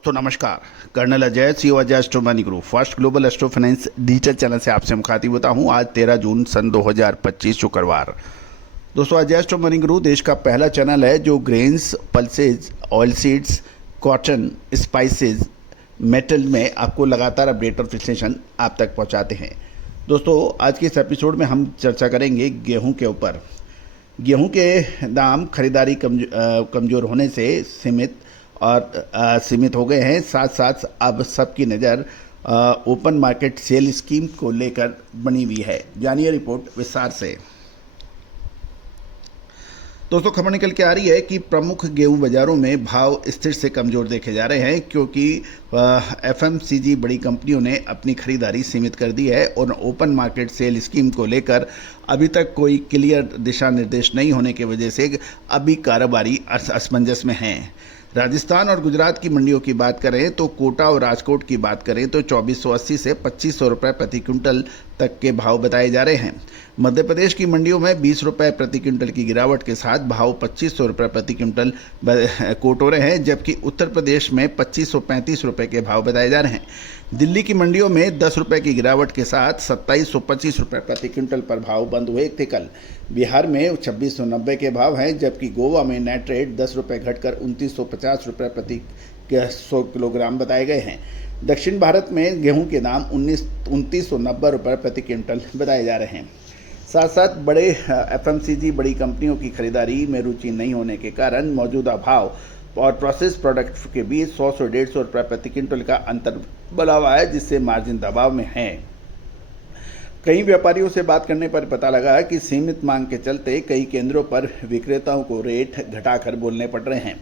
दोस्तों नमस्कार। Colonel Ajay, CEO Ajay astro money group first global astro finance digital channel से आपसे मुखातिब होता हूं। आज 13 जून सन 2025 शुक्रवार। दोस्तों, अजय एस्ट्रो मनी ग्रुप देश का पहला चैनल है जो grains, pulses, oil seeds, cotton, spices, metal में आपको लगातार अपडेट और विश्लेषण आप तक पहुंचाते हैं। दोस्तों, आज के इस एपिसोड में हम चर्चा करेंगे गेहूं के ऊपर। गेहूं के दाम खरीदारी कमज़ोर होने से सीमित हो गए हैं। साथ साथ अब सबकी नज़र ओपन मार्केट सेल स्कीम को लेकर बनी हुई है। जानिए रिपोर्ट विस्तार से। दोस्तों, खबर निकल के आ रही है कि प्रमुख गेहूं बाजारों में भाव स्थिर से कमज़ोर देखे जा रहे हैं क्योंकि एफएमसीजी बड़ी कंपनियों ने अपनी खरीदारी सीमित कर दी है और ओपन मार्केट सेल स्कीम को लेकर अभी तक कोई क्लियर दिशा निर्देश नहीं होने की वजह से अभी कारोबारी असमंजस में हैं। राजस्थान और गुजरात की मंडियों की बात करें तो कोटा और राजकोट की बात करें तो 2480 से 2500 रुपये प्रति क्विंटल तक के भाव बताए जा रहे हैं। मध्य प्रदेश की मंडियों में 20 रुपये प्रति क्विंटल की गिरावट के साथ भाव 2500 रुपये प्रति क्विंटल कोट हो रहे हैं, जबकि उत्तर प्रदेश में 2535 रुपये के भाव बताए जा रहे हैं। दिल्ली की मंडियों में 10 रुपये की गिरावट के साथ 2725 रुपये प्रति क्विंटल पर भाव बंद हुए थे कल। बिहार में 2690 के भाव हैं, जबकि गोवा में नेट रेट 10 रुपये घटकर 2950 रुपये प्रति 100 किलोग्राम बताए गए हैं। दक्षिण भारत में गेहूं के दाम 2990 रुपये प्रति क्विंटल बताए जा रहे हैं। साथ साथ बड़े एफएमसीजी बड़ी कंपनियों की खरीदारी में रुचि नहीं होने के कारण मौजूदा भाव और प्रोसेस प्रोडक्ट के बीच 100 से 150 रुपये प्रति क्विंटल का अंतर बना हुआ है, जिससे मार्जिन दबाव में है। कई व्यापारियों से बात करने पर पता लगा कि सीमित मांग के चलते कई केंद्रों पर विक्रेताओं को रेट घटाकर बोलने पड़ रहे हैं।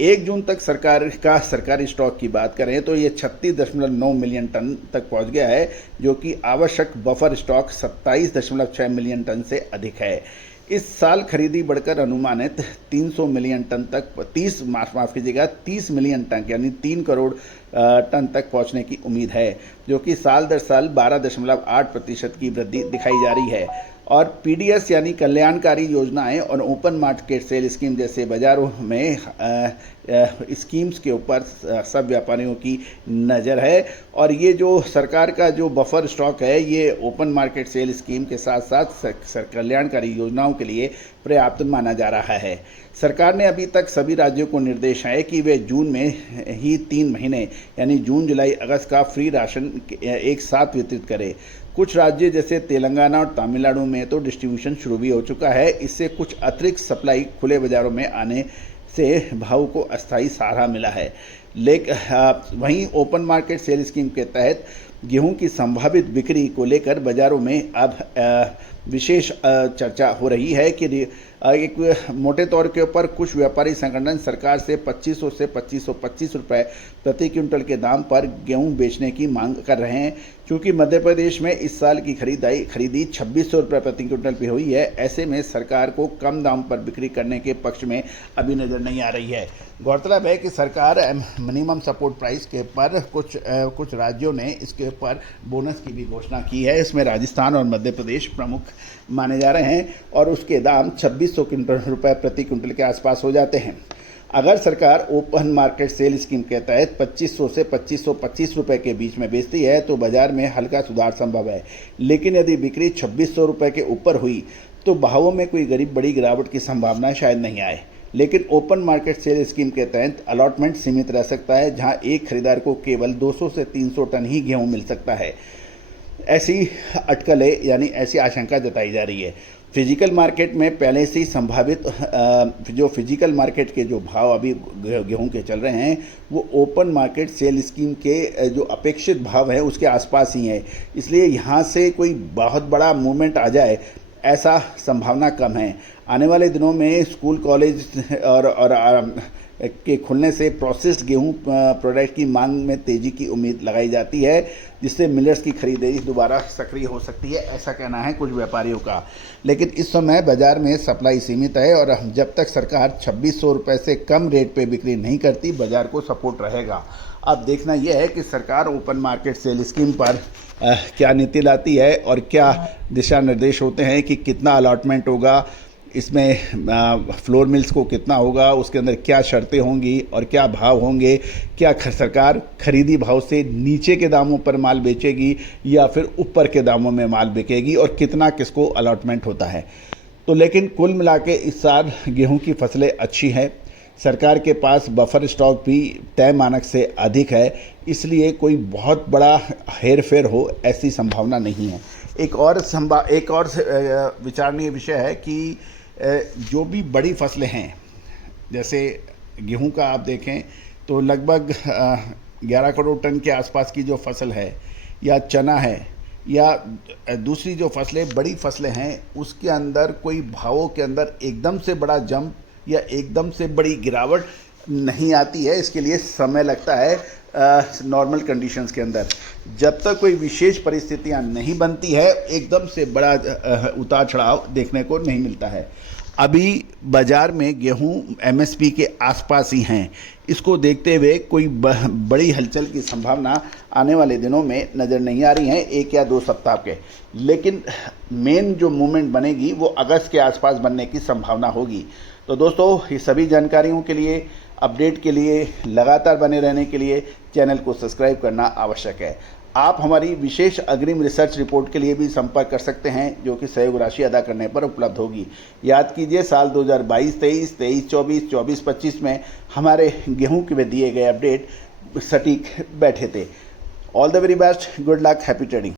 1 जून तक सरकारी स्टॉक की बात करें तो ये 36.9 मिलियन टन तक पहुंच गया है, जो कि आवश्यक बफर स्टॉक 27.6 मिलियन टन से अधिक है। इस साल खरीदी बढ़कर अनुमानित 300 मिलियन टन तक 30 मिलियन टन यानी 3 करोड़ टन तक पहुंचने की उम्मीद है, जो कि साल दर साल 12.8% की वृद्धि दिखाई जा रही है। और पीडीएस यानी कल्याणकारी योजनाएं और ओपन मार्केट सेल स्कीम जैसे बाजारों में स्कीम्स के ऊपर सब व्यापारियों की नज़र है। और ये जो सरकार का जो बफर स्टॉक है, ये ओपन मार्केट सेल स्कीम के साथ साथ कल्याणकारी योजनाओं के लिए पर्याप्त माना जा रहा है। सरकार ने अभी तक सभी राज्यों को निर्देश है कि वे जून में ही 3 महीने यानी जून, जुलाई, अगस्त का फ्री राशन एक साथ वितरित करें। कुछ राज्य जैसे तेलंगाना और तमिलनाडु में तो डिस्ट्रीब्यूशन शुरू भी हो चुका है। इससे कुछ अतिरिक्त सप्लाई खुले बाजारों में आने से भाव को अस्थायी सहारा मिला है। लेकिन वहीं ओपन मार्केट सेल स्कीम के तहत गेहूं की संभावित बिक्री को लेकर बाजारों में अब विशेष चर्चा हो रही है कि एक मोटे तौर के ऊपर कुछ व्यापारी संगठन सरकार से 2500 से 2525 रुपये प्रति क्विंटल के दाम पर गेहूं बेचने की मांग कर रहे हैं। क्योंकि मध्य प्रदेश में इस साल की खरीदी 2600 रुपये प्रति क्विंटल पे हुई है, ऐसे में सरकार को कम दाम पर बिक्री करने के पक्ष में अभी नज़र नहीं आ रही है। गौरतलब है कि सरकार मिनिमम सपोर्ट प्राइस के पर कुछ राज्यों ने इसके ऊपर बोनस की भी घोषणा की है। इसमें राजस्थान और मध्य प्रदेश प्रमुख माने जा रहे हैं और उसके दाम 2600 रुपये प्रति क्विंटल के आसपास हो जाते हैं। अगर सरकार ओपन मार्केट सेल स्कीम के तहत 2500 से 2525 रुपये के बीच में बेचती है तो बाजार में हल्का सुधार संभव है। लेकिन यदि बिक्री 2600 रुपये के ऊपर हुई तो भावों में कोई बड़ी गिरावट की संभावना शायद नहीं आए। लेकिन ओपन मार्केट सेल स्कीम के तहत अलॉटमेंट सीमित रह सकता है, जहां एक खरीदार को केवल 200 से 300 टन ही गेहूं मिल सकता है। ऐसी अटकलें यानी ऐसी आशंका जताई जा रही है। फिजिकल मार्केट में पहले से ही संभावित जो फिजिकल मार्केट के जो भाव अभी गेहूं के चल रहे हैं वो ओपन मार्केट सेल स्कीम के जो अपेक्षित भाव है उसके आसपास ही है। इसलिए यहाँ से कोई बहुत बड़ा मूवमेंट आ जाए ऐसा संभावना कम है। आने वाले दिनों में स्कूल, कॉलेज और के खुलने से प्रोसेस्ड गेहूं प्रोडक्ट की मांग में तेज़ी की उम्मीद लगाई जाती है, जिससे मिलर्स की खरीदारी दोबारा सक्रिय हो सकती है, ऐसा कहना है कुछ व्यापारियों का। लेकिन इस समय बाजार में सप्लाई सीमित है और जब तक सरकार 2600 रुपये से कम रेट पे बिक्री नहीं करती, बाजार को सपोर्ट रहेगा। अब देखना यह है कि सरकार ओपन मार्केट सेल स्कीम पर क्या नीति लाती है और क्या दिशा निर्देश होते हैं कि कितना अलॉटमेंट होगा, इसमें फ्लोर मिल्स को कितना होगा, उसके अंदर क्या शर्तें होंगी और क्या भाव होंगे, क्या सरकार खरीदी भाव से नीचे के दामों पर माल बेचेगी या फिर ऊपर के दामों में माल बिकेगी और कितना किसको अलॉटमेंट होता है। तो लेकिन कुल मिला के इस साल गेहूं की फसलें अच्छी हैं। सरकार के पास बफर स्टॉक भी तय मानक से अधिक है, इसलिए कोई बहुत बड़ा हेर फेर हो ऐसी संभावना नहीं है। एक और विचारणीय विषय है कि जो भी बड़ी फसलें हैं, जैसे गेहूं का आप देखें तो लगभग 11 करोड़ टन के आसपास की जो फसल है, या चना है, या दूसरी जो फसलें बड़ी फसलें हैं, उसके अंदर कोई भावों के अंदर एकदम से बड़ा जंप या एकदम से बड़ी गिरावट नहीं आती है। इसके लिए समय लगता है नॉर्मल कंडीशंस के अंदर। जब तक कोई विशेष परिस्थितियां नहीं बनती है, एकदम से बड़ा उतार चढ़ाव देखने को नहीं मिलता है। अभी बाज़ार में गेहूं एमएसपी के आसपास ही हैं। इसको देखते हुए कोई बड़ी हलचल की संभावना आने वाले दिनों में नज़र नहीं आ रही है, 1 या 2 सप्ताह के। लेकिन मेन जो मूवमेंट बनेगी वो अगस्त के आसपास बनने की संभावना होगी। तो दोस्तों, ये सभी जानकारियों के लिए, अपडेट के लिए, लगातार बने रहने के लिए चैनल को सब्सक्राइब करना आवश्यक है। आप हमारी विशेष अग्रिम रिसर्च रिपोर्ट के लिए भी संपर्क कर सकते हैं, जो कि सहयोग राशि अदा करने पर उपलब्ध होगी। याद कीजिए, साल 2022-23, 23-24, 24-25 में हमारे गेहूं के दिए गए अपडेट सटीक बैठे थे। All the very best, good luck, happy trading.